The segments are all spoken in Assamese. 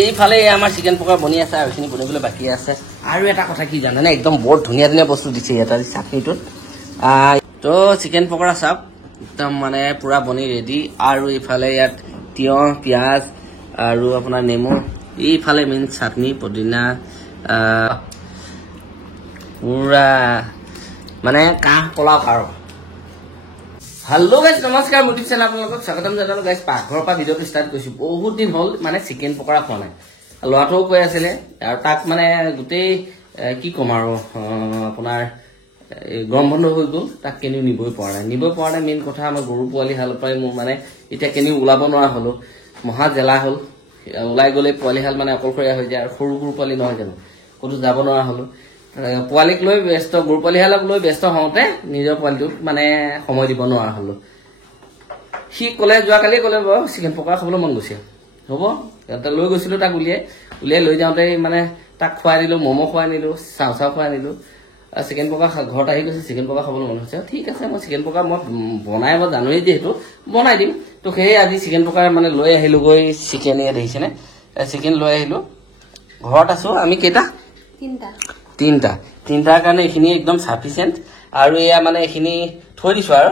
এইফালে আমাৰ চিকেন পকৰা বনি আছে আৰু এইখিনি বনিবলৈ বাকী আছে আৰু এটা কথা কি জানেনে একদম বৰ ধুনীয়া ধুনীয়া বস্তু দিছে ইয়াত চাটনিটোত তো চিকেন পকৰা চাপ একদম মানে পুৰা বনি ৰেডি আৰু এইফালে ইয়াত তিয়হ পিঁয়াজ আৰু আপোনাৰ নেমু এইফালে মেইন চাটনি পদিনা পুৰা মানে কাহ পলাও আৰু হেল্ল' গাইজ নমস্কাৰ ইউটিউব চেনেল আপোনালোকক স্বাগতম জনালোঁ গাইজ পাকঘৰৰ পৰা ভিডিঅ'টো ষ্টাৰ্ট কৰিছোঁ বহুত দিন হ'ল মানে চিকেন পকৰা খোৱা নাই ল'ৰাটোও কৈ আছিলে আৰু তাক মানে গোটেই কি ক'ম আৰু আপোনাৰ গৰম বন্ধ হৈ গ'ল তাক কেনিও নিবই পৰা নাই মেইন কথা আমাৰ গৰু পোৱালি হালৰ পৰাই মোৰ মানে এতিয়া কেনিও ওলাব নোৱাৰা হ'লোঁ মহা জ্বালা হ'ল ওলাই গ'লে পোৱালিহাল মানে অকলশৰীয়া হৈ যায় আৰু সৰু সৰু পোৱালি নহয় জানো ক'তো যাব নোৱাৰা হ'লোঁ পোৱালিক লৈ ব্যস্ত গৰু পোৱালিহালক লৈ ব্যস্ত হওঁতে নিজৰ পোৱালিটোক মানে সময় দিব নোৱাৰা হ'লোঁ সি ক'লে যোৱাকালি ক'লে বাৰু চিকেন পকৰা খাবলৈ মন গৈছে হ'ব লৈ গৈছিলোঁ তাক উলিয়াই লৈ যাওঁতে মানে তাক খুৱাই দিলোঁ ম'ম' খুৱাই নিলোঁ চাও খুৱাই নিলোঁ চিকেন পকৰা ঘৰত আহি গৈছে চিকেন পকৰা খাবলৈ মন হৈছে ঠিক আছে মই চিকেন পকৰা মই বনাই জানোৱেই যিহেতু বনাই দিম তো সেয়ে আজি চিকেন পকৰা মানে লৈ আহিলোঁগৈ চিকেন ইয়াত দেখিছেনে চিকেন লৈ আহিলোঁ ঘৰত আছোঁ আমি কেইটা তিনিটাৰ কাৰণে এইখিনি একদম চাফিচিয়েণ্ট আৰু এয়া মানে এইখিনি থৈ দিছোঁ আৰু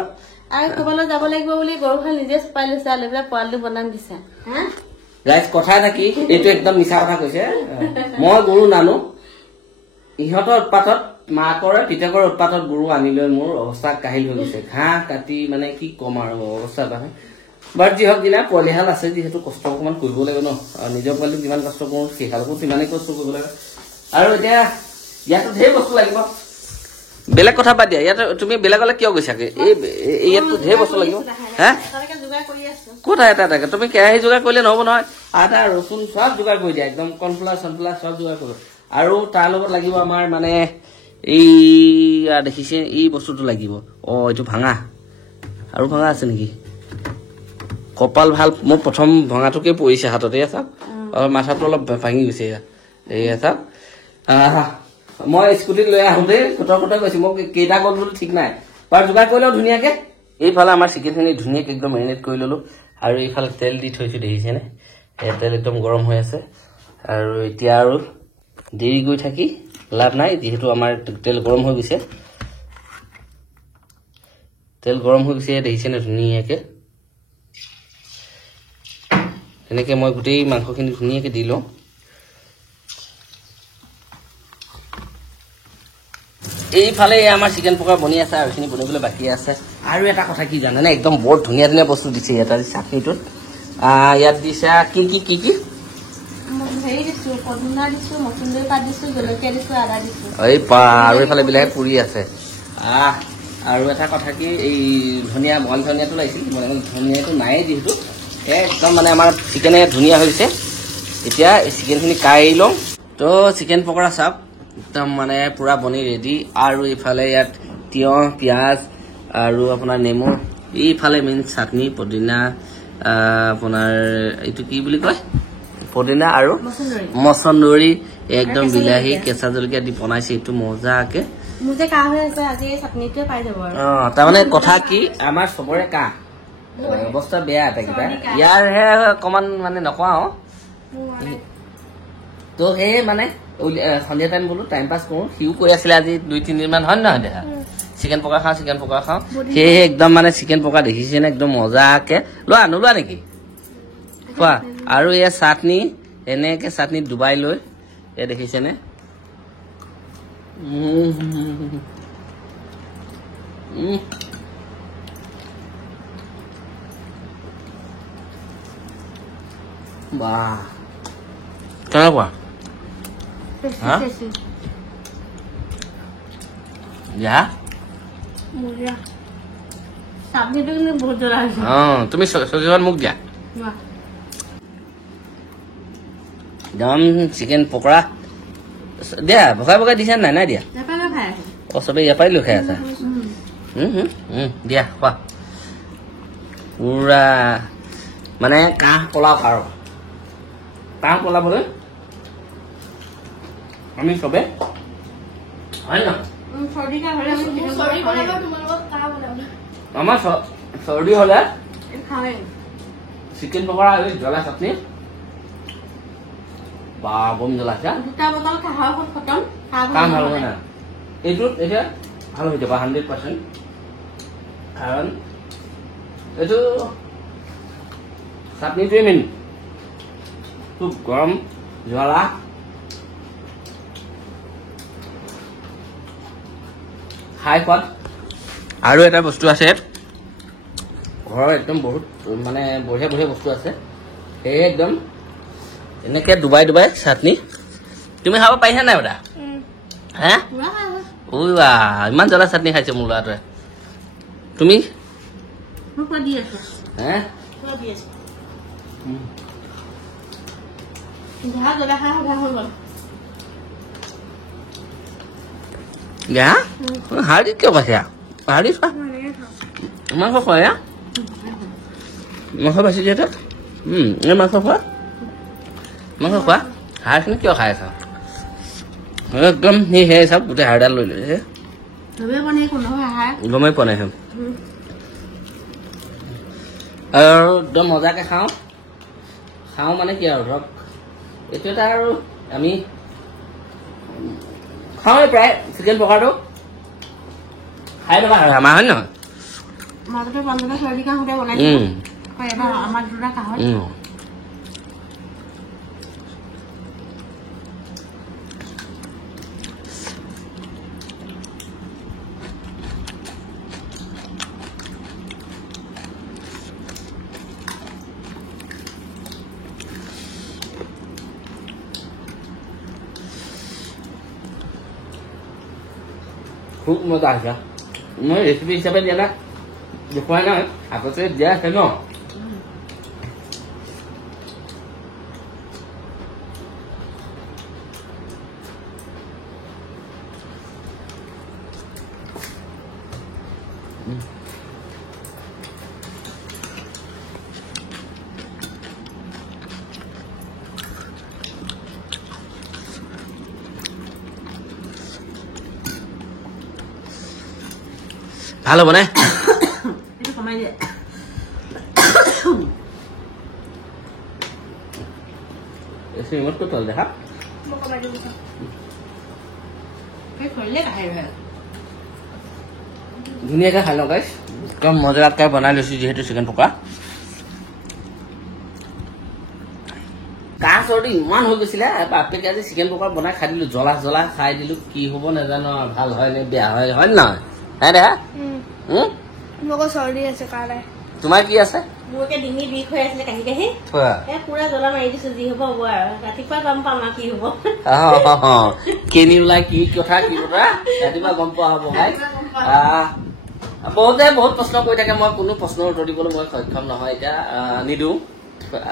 ক'বলৈ যাব লাগিব বুলি গৰুহাল নিজে চপাই লৈছে আৰু লৈ পেলাই পোৱালিটো বনাম দিছে ৰাইজ কথা থাকি এইটো একদম মিছা কথা কৈছে মই গৰু নানো ইহঁতৰ উৎপাতত মাকৰ পিতেকৰ উৎপাতত গৰু আনি লৈ মোৰ অৱস্থা কাহিল হৈ গৈছে ঘাঁহ কাটি মানে কি ক'ম আৰু অৱস্থা বাঢ়ে বাৰু যি হওক দিনা পোৱালিহাল আছে যিহেতু কষ্ট অকণমান কৰিব লাগিব ন নিজৰ পোৱালিটোক যিমান কষ্ট কৰোঁ সেইহালকো সিমানেই কষ্ট কৰিব লাগে আৰু এতিয়া ইয়াতো ঢেৰ বস্তু লাগিব বেলেগ কথা বাদ দিয়া ইয়াত তুমি বেলেগলৈ কিয় গৈছাগে ইয়াতো ঢেৰ বস্তু লাগিব হা ক'ত এটা এটাকে তুমি কেৰাহী যোগাৰ কৰিলে নহ'ব নহয় আদা ৰচুন চব যোগাৰ কৰি দিয়া একদম কৰ্ণফ্লাৱাৰ চনফ্লাৱাৰ চব যোগাৰ কৰিব আৰু তাৰ লগত লাগিব আমাৰ মানে এই দেখিছে এই বস্তুটো লাগিব এইটো ভাঙা আৰু ভাঙা আছে নেকি কপাল ভাল মোৰ প্ৰথম ভঙাটোকে পৰিছে হাততে চাওক মাথাটো অলপ ভাঙি গৈছে এয়া চাওক মই স্কুটিত লৈ আহোঁতে কোটৰ গৈছো মই কেইটা গ'ল বুলি ঠিক নাই বাৰু যোগাৰ কৰি লওঁ ধুনীয়াকে এইফালে আমাৰ চিকেনখিনি ধুনীয়াকে একদম মেৰিনেট কৰি ল'লোঁ আৰু এইফালে তেল দি থৈছোঁ দেখিছেনে তেল একদম গৰম হৈ আছে আৰু এতিয়া আৰু দেৰি গৈ থাকি লাভ নাই যিহেতু আমাৰ তেল গৰম হৈ গৈছে দেখিছেনে ধুনীয়াকে তেনেকে মই গোটেই মাংসখিনি ধুনীয়াকে দি লওঁ এইফালে আমাৰ চিকেন পকৰা বনি আছে আৰু এইখিনি বনিবলৈ বাকী আছে আৰু এটা কথা কি জানেনে একদম বৰ ধুনীয়া ধুনীয়া বস্তু দিছে ইয়াত চাটনিটোত ইয়াত দিছে কি আৰু এইফালে বিলাহী পুৰি আছে আৰু এটা কথা কি এই ধনিয়া বইল ধনিয়াটো লাগিছিল ধনিয়াটো নায়েই যিহেতু একদম মানে আমাৰ চিকেনে ধুনীয়া হৈছে এতিয়া এই চিকেনখিনি কাঢ়ি লওঁ তো চিকেন পকৰা চাপ একদম মানে পুৰা বনি ৰেডি আৰু এইফালে ইয়াত তিয়হ পিঁয়াজ আৰু আপোনাৰ নেমু এইফালে মেইন চাটনি পদিনা আপোনাৰ এইটো কি বুলি কয় পদিনা আৰু মচন্দৰী একদম বিলাহী কেঁচা জলকীয়া দি বনাইছে এইটো মজাকে তাৰমানে কথা কি আমাৰ চবৰে কাহ অৱস্থা বেয়া এটা কিবা ইয়াৰহে অকণমান মানে নকওঁ তো সেয়ে মানে সন্ধিয়া টাইম বোলো টাইম পাছ কৰোঁ সিও কৈ আছিলে আজি 2-3 দিনমান হয় নহয় দেখা চিকেন পকৰা খাওঁ সেয়েহে একদম মানে চিকেন পকৰা দেখিছেনে একদম মজাকে নোলোৱা নেকি খোৱা আৰু এয়া চাটনি এনেকে চাটনি ডুবাই লৈ এয়া দেখিছেনে বাহ কেনেকুৱা তুমি চব্জিখন মোক দিয়া একদম চিকেন পকৰা দিয়া ভগাই দিছা নাই দিয়া চবেই ইয়াৰ পৰাই লৈ খাই আছা দিয়া খোৱা পুৰা মানে কাহ পলাও আৰু কাহ পলাবলৈ আমি চবে হয় না আমার সর্দি হলে চিকেন পকোড়া জ্বলা চাটনি বা বম জ্বলাইছা দুটা বটল কাহৰ ঔষধ খতম কাম ভাল হয় না এইটোত এতিয়া ভাল হৈ যাব 100% কাৰণ এইটো চাটনিটোৱে মেইন খুব গৰম জ্বলা খাই সোৱাদ আৰু এটা বস্তু আছে ঘৰৰ একদম বহুত মানে বঢ়িয়া বঢ়িয়া বস্তু আছে এই একদম এনেকে ডুবাই ডুবাই চাটনি তুমি খাব পাৰিছা নাই ওটা হে ঐ বা ইমান জ্বলা চাটনি খাইছে মোৰ ল'ৰাটোৱে তুমি হে গা হাড়ি কিয় কৈছে হাড়ি খোৱা মাংস খোৱা মাংস বাচি দিয়ে তাত এই মাংস খোৱা হাড়খিনি কিয় খাই আছা একদম সেই চাওক গোটেই হাড়ডাল লৈ লৈছে গমেই পোৱা নাই আৰু একদম মজাকে খাওঁ মানে কি আৰু ধৰক এইটো এটা আৰু আমি খাওঁৱেই প্ৰায় চিকেন পকাৰটো খাই থকা হয় আমাৰ হয় নহয় খুব মজা আহিছে মই ৰেচিপি হিচাপে দিয়া নাই দেখুৱাই নাই আগতে দিয়া আছে ন ভাল হ'ব নে ৰিমটটো তল দেখা ধুনীয়াকৈ খাই লওঁ গাইছ একদম মজাকৈ বনাই লৈছোঁ যিহেতু চিকেন পকৰা কাহ চৰ্দি ইমান হৈ গৈছিলে বাপেকে আজি চিকেন পকৰা বনাই খাই দিলোঁ জ্বলা খাই দিলোঁ কি হ'ব নাজানো ভাল হয় নে বেয়া হয় হয় নহয় হে দেখা মোক চৰ্দি আছে কাৰণে তোমাৰ কি আছে মোৰ ডিঙি বিষ হৈ আছিলে কাহি কাহি পুৰা জ্বলা মাৰি দিছো যি হ'ব হ'ব আৰু ৰাতিপুৱা গম পাম আৰু কি হ'ব কেনি ওলাই কি কথা ৰাতিপুৱা গম পোৱা হ'ব ভাই বহুতে বহুত প্ৰশ্ন কৰি থাকে মই কোনো প্ৰশ্নৰ উত্তৰ দিবলৈ মই সক্ষম নহয় এতিয়া নিদিওঁ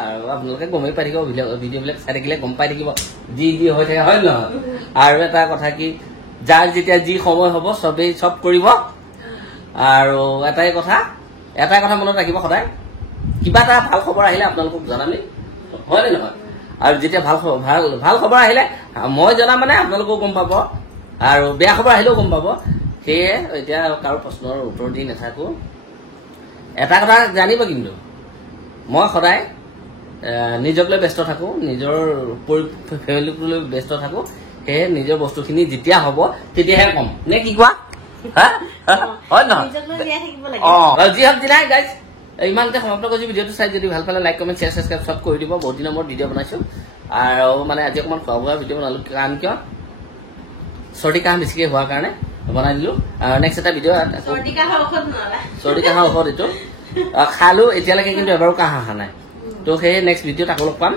আৰু আপোনালোকে গমেই পাই থাকিব ভিডিঅ'বিলাক চাই থাকিলে গম পাই থাকিব যি হৈ থাকে হয় নহয় আৰু এটা কথা কি যাৰ যেতিয়া যি সময় হ'ব চবেই চব কৰিব আৰু এটাই কথা মনত ৰাখিব সদায় কিবা এটা ভাল খবৰ আহিলে আপোনালোকক জনামেই হয় নে নহয় আৰু যেতিয়া ভাল খবৰ আহিলে মই জনা মানে আপোনালোকেও গম পাব আৰু বেয়া খবৰ আহিলেও গম পাব সেয়ে এতিয়া কাৰো প্ৰশ্নৰ উত্তৰ দি নাথাকো এটা কথা জানিব কিন্তু মই সদায় নিজক লৈ ব্যস্ত থাকোঁ নিজৰ ফেমিলিক লৈ ব্যস্ত থাকোঁ সেয়ে নিজৰ বস্তুখিনি যেতিয়া হ'ব তেতিয়াহে কম নে কি কোৱা হয় নহয় যি হওক দিনাই গাইজ ইমানতে সমাপ্ত কৰিছোঁ ভিডিঅ'টো চাই যদি ভাল পালে লাইক কমেণ্ট শ্বেয়াৰ ছাবস্ক্ৰাইব চব কৰি দিব বহুত দিনৰ মূৰত ভিডিঅ' বনাইছোঁ আৰু মানে আজি অকণমান খোৱা বোৱা ভিডিঅ' বনালোঁ কাৰণ কিয় চৰ্দি কাহ বেছিকৈ হোৱাৰ কাৰণে বনাই দিলোঁ আৰু নেক্সট এটা ভিডিঅ' চৰ্দি কাহৰ ঔষধ এইটো খালোঁ এতিয়ালৈকে কিন্তু এবাৰো কাহ অহা নাই তো সেই নেক্সট ভিডিঅ'ত আকৌ লগ পাম